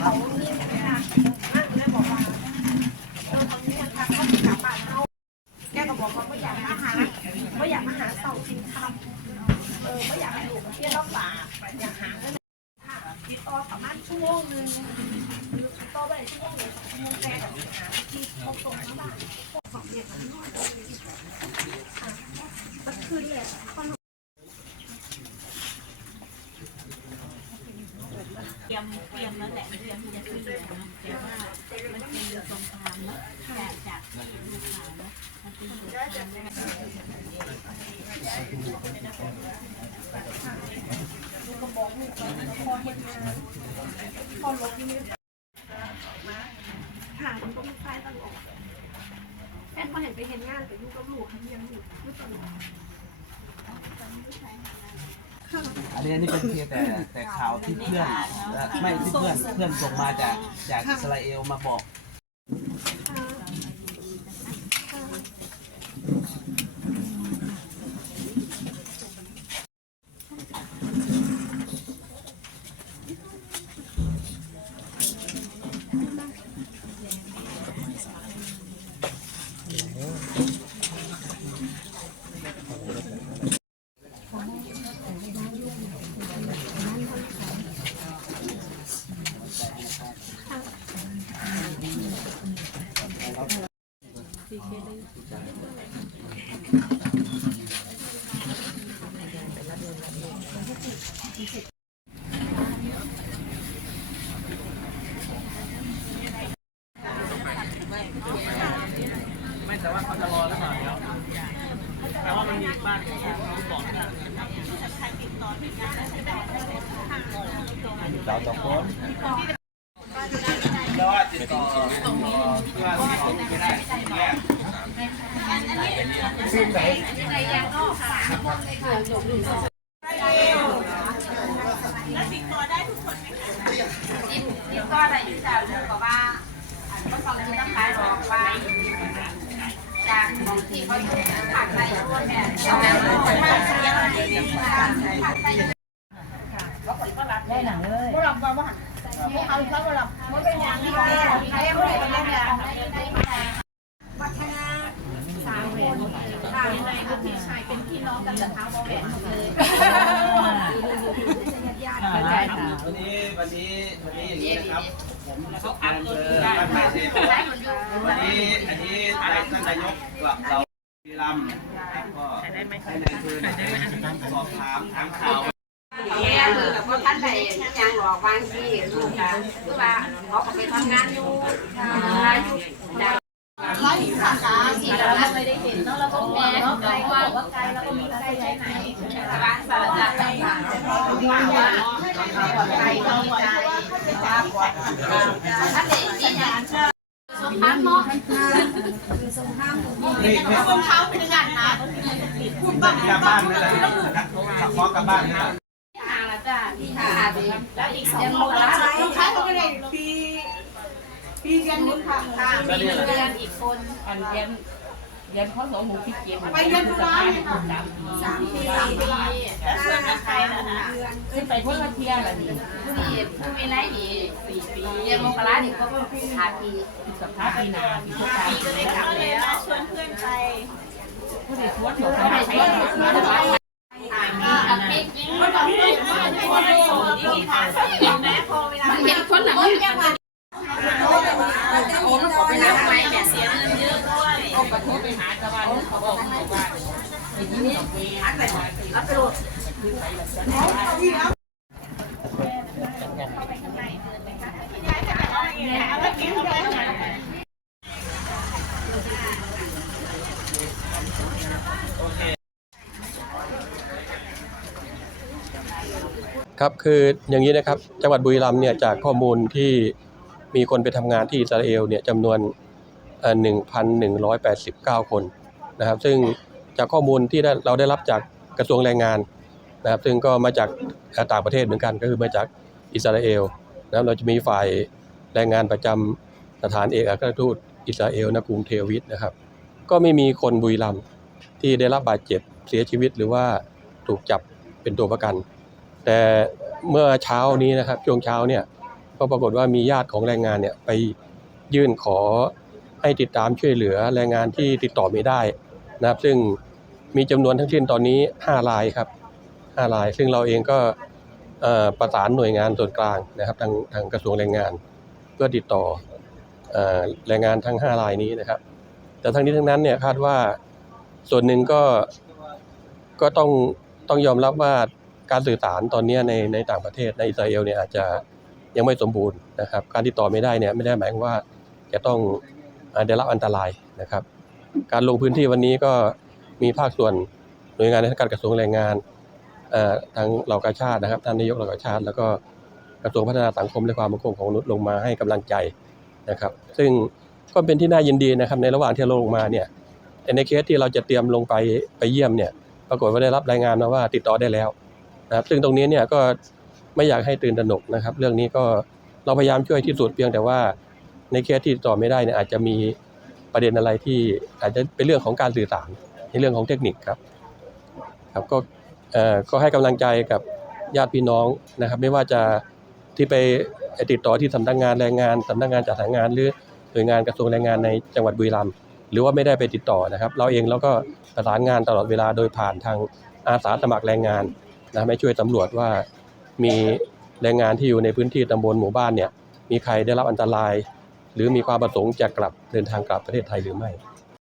เขาเนี่ยนะคะนั่งเลย บอกว่าเตอนนี้นะคะเขากลับบ้านแกก็บอกว่าไม่อยมาหาไม่อยากมาหาเสากินคำเออไม่อยากให้ลูกมาเที่ยวรักษาอยากหาเงินะติดต่อประมาณชั่วโมงหนึงติดต่อไปชั่วโมงหนึงสงชั่วโมงแกก็หาที่ตรงตรงๆบ้านของเนี่ยค่ะมันคืนเนี่ยเขาเตรียมเตรียมแล้วแหละเตรียมที่จะขึ้นเลยนะแต่ว่ามันเป็นสงครามเนาะจากจากลูกค้าเนาะมันเป็นงามแล้วพอลบที่นี่มาหามก็ไม่ใช่ตลอดแค่พอเห็นไปเห็นงานแต่ลูกก็ลูกเขาเลี้ยงอยู่ไม่ตลอด อันนี้อันนี้เป็นเพียงแต่แต่ข่าวที่เพื่อนไม่ที่เพื่อนเพื่อนส่งมาจากจากอิสราเอลมาบอก ว่าเขาจะรอหรือเปล่าเดี๋ยวแต่ว่ามันมีบ้านของเขาบอกไม่ได้สาวสองคนแล้วว่าติดต่อติดต่อเพื่อนเขาไม่ได้แยกนี่ก็อะไรอยู่แต่เรื่องกับว่าก็ฟังที่ต้องการบอกว่า จากที่เขาอยู่ผักในช่วงเนี่ยจะแม่ก็ไม่เสียอะไรผักในได้หนังเลยพวกเราบอกว่าพวกเขาเขาบอกเราไม่เป็นอย่างที่เขาใครไม่ได้เป็นอย่างวัฒนาสาวแหวนค่ะยังไงก็พี่ชายเป็นพี่น้องกันแต่เท้าบ่แหวนหมดเลยญาติๆกันได้ค่ะวันนี้วันนี้วันนี้อย่างนี้นะครับ เขาอัพเบอร์บ้านใหม่เสร็จวันนี้อันนี้ท่านนายกกับเราพิรัมก็ให้นคืนสอบถามถามข่าวแม่คือกับพ่อท่านใดยังบอกบางทีลูกอะคือว่าเขาไปทำงานอยู่ทำงานอยู่จากร้อยสาขาสี่เราไม่ได้เห็นเนาะเราก็แม่ไกลว่าว่าไกลแล้วก็มีไกลใช่ไหมบ้านสารจักรต่างๆว่าว่าปลอดภัยต้องมีใจ ว่าปลอดภัยท่าเด็กนี่นะสงครามเนาะสงครามนี่นี่สงครามเป็นอย่างนะกลับบ้านนั่นแหละนะครับขับมอกลับบ้านนะครับหาละจ้าที่หาดีแล้วอีกสองยังโมบอกงว่าละลูกค้าเขาไม่ได้ปีปีเดือนนึงค่ะปีเพื่อนอีกคนอันเรียน เรียนข้อสองหมู่ที่เจ็ดไปเดือนตุลาเนี่ยค่ะสามปีสามปีสามปีแล้วเพื่อนใครนะฮะขึ้นไปคนละเที่ยละนี่ผู้มีผู้มีไรนี่สี่ปีเรียนมกราเนี่ยเขาก็ขาปีสัปดาห์ปีนาปีทุกปีก็ได้กลับแล้วชวนเพื่อนไปผู้ใดชวนเขาเขาไปชวยเห ครับคืออย่างนี้นะครับจังหวัดบุรีรัมย์เนี่ยจากข้อมูลที่มีคนไปทำงานที่อิสราเอลเนี่ยจำนวนเอ่อ1,189 คน นะครับ ซึ่งจากข้อมูลที่เราได้รับจากกระทรวงแรงงานนะครับ ซึ่งก็มาจากต่างประเทศเหมือนกัน ก็คือมาจากอิสราเอลนะครับเราจะมีฝ่ายแรงงานประจำสถานเอกอัครราชทูตอิสราเอลณกรุงเทวิฟนะครับ ก็ไม่มีคนบุรีรัมย์ที่ได้รับบาดเจ็บเสียชีวิตหรือว่าถูกจับเป็นตัวประกัน แต่เมื่อเช้านี้นะครับช่วงเช้าเนี่ยก็ปรากฏว่ามีญาติของแรงงานเนี่ยไปยื่นขอให้ติดตามช่วยเหลือแรงงานที่ติดต่อไม่ได้ นะครับ ซึ่งมีจำนวนทั้งสิ้นตอนนี้ 5 รายครับ 5 ราย ซึ่งเราเองก็ประสานหน่วยงานส่วนกลางนะครับ ทางทางกระทรวงแรงงาน เพื่อติดต่ออแรงงานทั้ง 5 รายนี้นะครับ แต่ทั้งนี้ทั้งนั้นเนี่ยคาดว่าส่วนหนึ่งก็ก็ต้องต้องยอมรับว่าการสื่อสารตอนนี้ในในต่างประเทศในอิสราเอลเนี่ยอาจจะยังไม่สมบูรณ์นะครับ การติดต่อไม่ได้เนี่ยไม่ได้หมายว่าจะต้องได้รับอันตรายนะครับ การลงพื้นที่วันนี้ก็มีภาคส่วนหน่วยงานในสังกัดกระทรวงแรงงานทางเหล่ากาชาตินะครับท่านนายกเหล่ากาชาติแล้วก็กระทรวงพัฒนาสังคมและความมั่นคงของมนุษย์ลงมาให้กำลังใจนะครับ ซึ่งก็เป็นที่น่ายินดีนะครับในระหว่างที่เราลงมาเนี่ยในเคสที่เราจะเตรียมลงไปไปเยี่ยมเนี่ยปรากฏว่าได้รับรายงานมาว่าติดต่อได้แล้วนะครับ ซึ่งตรงนี้เนี่ยก็ไม่อยากให้ตื่นตระหนกนะครับ เรื่องนี้ก็เราพยายามช่วยที่สุดเพียงแต่ว่าในเคสที่ติดต่อไม่ได้เนี่ยอาจจะมี ประเด็นอะไรที่อาจจะเป็นเรื่องของการสื่อสารในเรื่องของเทคนิคครับครับก็เอ่อก็ให้กำลังใจกับญาติพี่น้องนะครับ ไม่ว่าจะที่ไปติดต่อที่สำนักงานแรงงานสำนักงานจัดหางานหรือหน่วยงานกระทรวงแรงงานในจังหวัดบุรีรัมย์หรือว่าไม่ได้ไปติดต่อนะครับ เราเองเราก็ประสานงานตลอดเวลาโดยผ่านทางอาสาสมัครแรงงานนะให้ช่วยสำรวจว่ามีแรงงานที่อยู่ในพื้นที่ตำบลหมู่บ้านเนี่ยมีใครได้รับอันตราย หรือมีความประสงค์จะกลับเดินทางกลับประเทศไทยหรือไม่